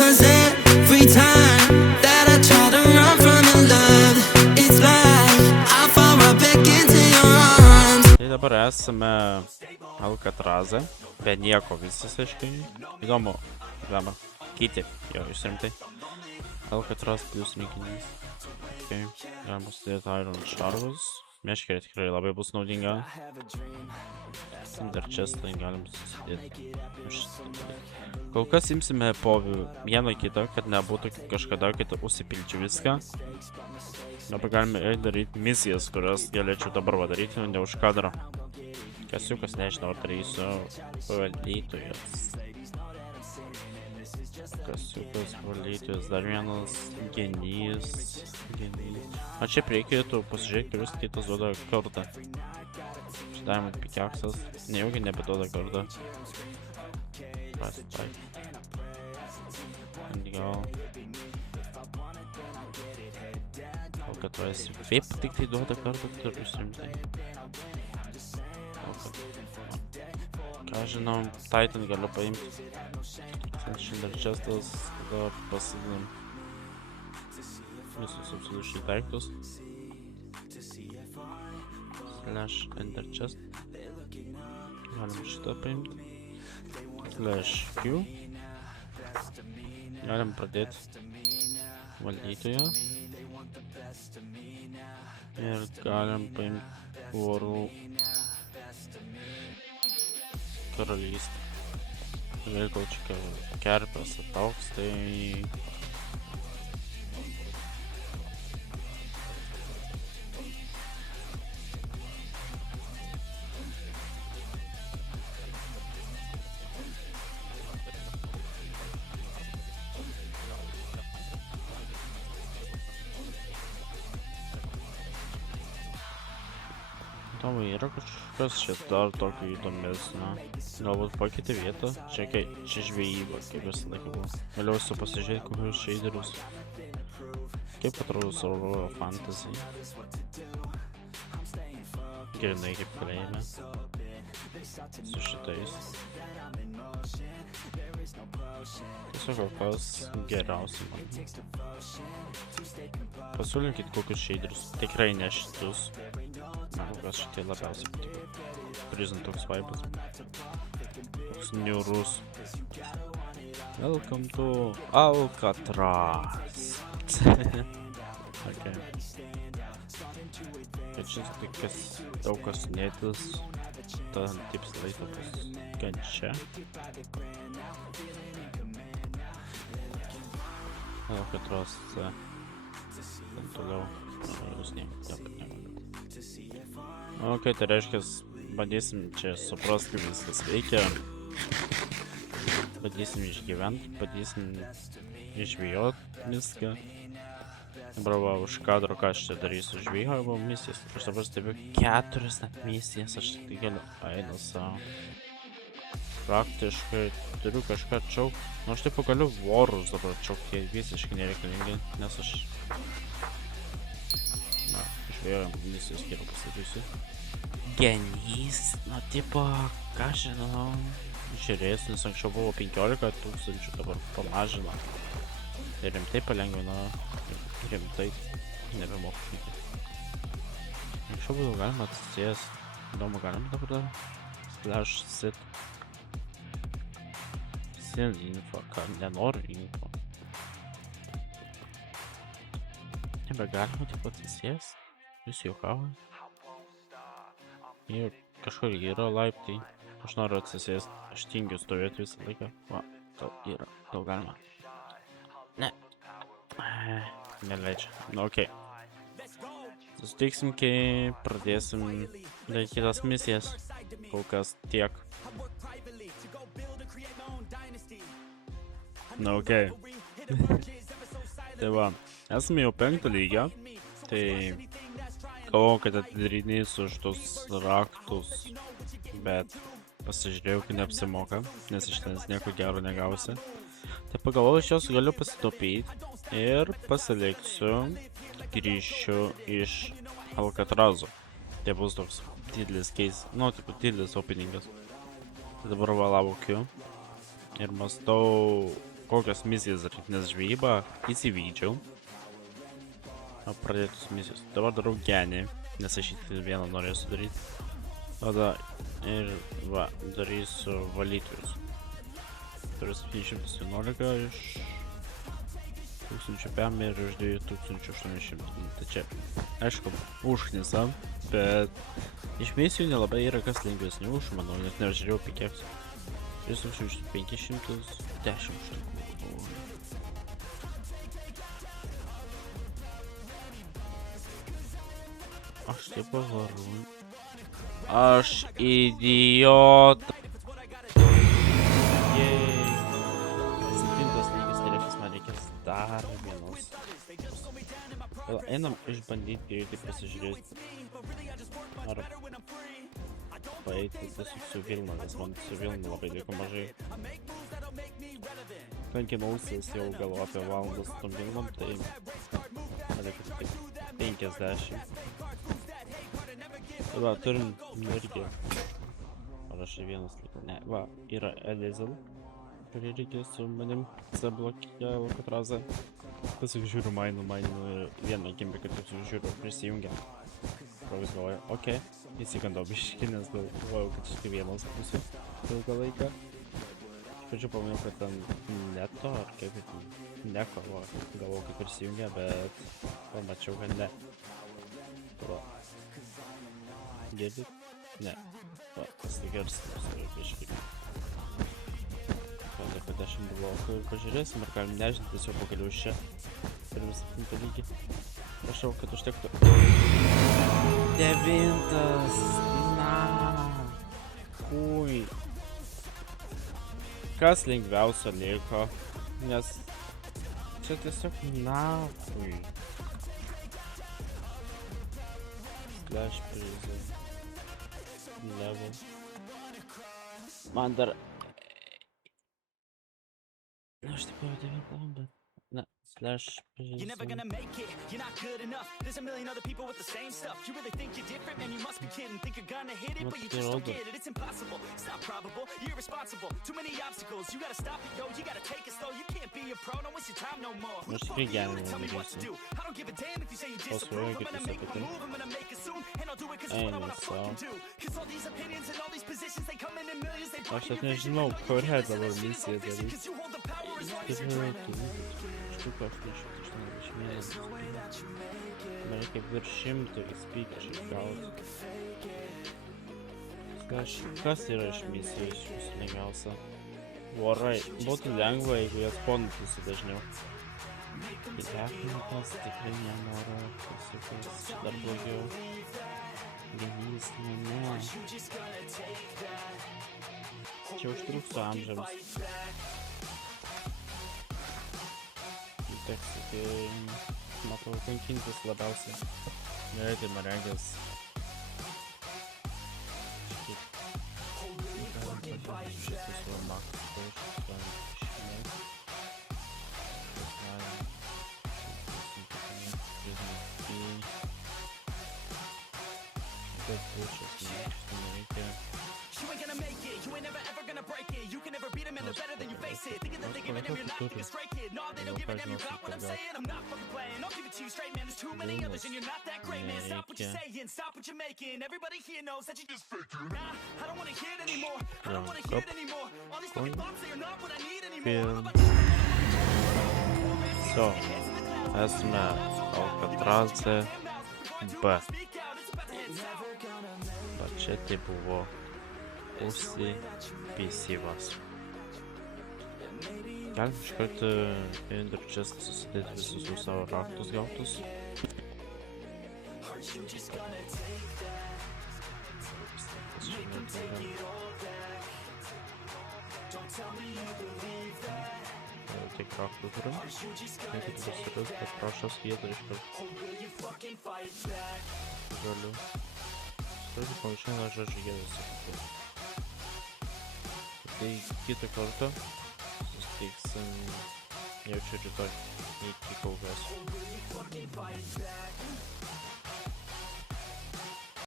'cause every time that I try to run from your love, it's like I fall right back into your arms. Tai dabar esame Alcatraze, be nieko visiškai. Įdomu, galima kiti, jo, išrimtai. Alcatraz plus rinkinys. Okay. Galima sudėti Iron Shards. Meškerė tikrai labai bus naudinga. Cinder Chest'ai galim susidėti. Kol kas imsime po vieną kitą, kad nebūtų kažkada, kad užsipildžiu viską. Dabar galime daryti misijas, kurias galėčiau dabar daryti, ne už kadrą. Kasiukas, nežinau, ar darysiu valytojas. Kasiukas, valytojas, dar vienas genys. O čia reikėtų pasižiūrėti, kuris kitas duoda kartą. Čia Diamond Pickaxe'as, nejaugi nebeduoda kartą. Right. Gal. Kad tu esi VIP, tik tai duoda kartą, turiu išrimtai. Ką žinau, Titan galiu paimti. Cinder Chest'as, tada pasidėm visus absoliučiai daiktus. Slash Ender Chest. Galim šitą paimti. Slash Q. Galim pradėti valytoją. Ir galim paimti vorų karalystę. Vėl kol čia kerpės atauks, tai... Tavo yra kažkas čia dar tokio įdomesnio. Galbūt pakeitė vietą. Čia žvejyba, kaip visą laiką buvo. Vėliau esu pasižiūrėti kokius shaderius. Kaip atrodo Aurora Fantasy. Grinai kaip kalėjime. Su šitais. Tiesiog kas geriausia man. Pasiūlinkit kokius shaderius. Tikrai ne šitus. Man kas šitie labiausiai patiko. Prison toks vibas. Toks niurus. Welcome to Alcatraz. Okay. Kad šis tai kas daug kas nėtis. Ta tips laiko pas kančia. Alcatraz C. Ten toliau. Jūs negaliu. Ok, tai reiškia, bandysim čia suprasti, kaip viskas veikia. Bandysim išgyventi, bandysim išvijoti viską. Dabar va, už kadro, ką aš čia darysiu, žvejojimo misijas. Aš dabar stebiu 4 net misijas, aš tik tai galiu einu savo. Praktiškai turiu kažką atšaukti. Nu, aš taip galiu vorus dabar atšaukti, jie visiškai nereikalingi, nes aš... Na, žvejojimo misijos geriau pasakysiu. Genys, nu tipo, ką žinau, žiūrėsiu, nes anksčiau buvo 15 000, dabar pamažino. Tai rimtai palengvino, rimtai, nebemoku šnekėti. Anksčiau būtų galima atsisės, įdomu galima dabar dar, slash sit. Sien info, ką nenoriu info. Nebegalima tipo atsisės, jūs juokavai. Ir kažkur yra laiptai. Aš noriu atsisėsti. Aš tingiu stovėti visą laiką. Va, tau yra. Tau galima. Ne. Neleidžia. Nu, okei. Susitiksim, kai pradėsim daryti kitas misijas. Kol kas tiek. Na, okei. Tai va. Esame jau 5 lygio. Tai... Galvojau, kad atidarinėsiu už tos raktus, bet pasižiūrėjau, kad neapsimoka, nes iš tenais nieko gero negausi. Tai pagalvojau, iš jos galiu pasitaupyti ir pasiliksiu, grįšiu iš Alcatrazo. Tai bus toks didelis case, nu, taip didelis openingas. Tai dabar va laukiu ir mąstau, kokios misijas daryt, nes žvejybą įsivykdžiau. Pradėtus misijos. Dabar darau genį, nes aš šitą vieną norėjau sudaryti. Tada ir va, darysiu valytojus. Turiu 711 iš 1000 PM ir iš 2800. Tai čia, aišku, užknisam, bet iš misijų nelabai yra kas lengvesnių už, manau, nes nežiūrėjau pikėks. 3510 štukų. Aš taip pavaru. Aš idiota. Jei. 7 lygis, tai reiškia, man reikės dar vienos. Gal einam išbandyti greitai pasižiūrėti. Ar paeiti tiesiog su Vilna, nes man su Vilna labai liko mažai. Kankinausias jau gal apie valandą su tom Vilnom, tai reikia tik 50. Va, turim irgi. Ar aš vienas liko? Ne, va, yra Elizel, kuri reikia su manim zablokė Alcatrazą. Tiesiog žiūriu, mainu ir vieną akimirką tiesiog žiūriu, prisijungia. Pravais galvoju, okei, įsigandau biškį, nes galvojau, kad štai vienas būsiu ilgą laiką. Iš pradžių pamaniau, kad ten neto, ar kaip neko, galvojau, kad prisijungia, bet pamačiau, kad ne. Va. Girdit? Ne. Va, tas tai garsinas yra biškį. Gal apie 10 blokų ir pažiūrėsim, ar galim nežinti, tiesiog pagaliau iš čia. Turim 7 lygį. Prašau, kad užtektų. 9. Na. Ui. Kas lengviausio liko, nes čia tiesiog nafui. Slash prison. Level. Man dar... Aš taip jau 9, bet... Na, slash prison. You're never gonna make it, you're not good enough. There's a million other people with the same stuff. You really think you're different, man, you must be kidding. Think you're gonna hit it, but you just don't get it. It's impossible, it's not probable, you're irresponsible. Too many obstacles, you gotta stop it, yo. You gotta take it slow, you can't be a pro, don't waste your time no more. Who the fuck are you to tell me what to do? I don't give a damn if you say you disapprove. I'm gonna make my move, I'm gonna make it soon. And I'll do it cause it's what I wanna fucking do. Cause all these opinions and all these positions, they come in millions. They block your vision, they know you can't resist the message. Cause you hold the power as long as you're Штука отлично, reikia virš 100 įspykių gauti. Kas yra iš misijos jūsų lengviausia? Vorai. Būtų lengva, jeigu jas spawnintusi dažniau. Technikas tikrai nenoriu, visokios dar blogiau. Genys, ne. Čia užtruksiu amžiams. Teks, kai matau kankintis labiausiai. Gerai, tai man regis. Galim pažiūrėti su Max You ain't gonna make it, you ain't never ever gonna break it. You can never beat them and they're better than you face it. Thinking that they giving them, you're not being a stray kid. No, they don't give a damn, you got what I'm saying. I'm not fucking playing, I'll give it to you straight, man. There's too many others and you're not that great, man. Stop what you're saying, stop what you're making. Everybody here knows that you just faking. Nah, I don't wanna hear it anymore. I don't wanna hear it anymore. All these fucking thoughts, they are not what I need anymore. Все, esame Alcatraze B. Va čia tai buvo užsipysyvas. Galim iš karto Ender Chest susidėti visus savo raktus gautus. Tiek raktų turim. Jeigu tu pasiras, bet prašos vietą iš karto. Galiu. Stovį panašiai žodžiu jėdus. Tai kitą kartą susitiksim jau čia rytoj iki kol kas.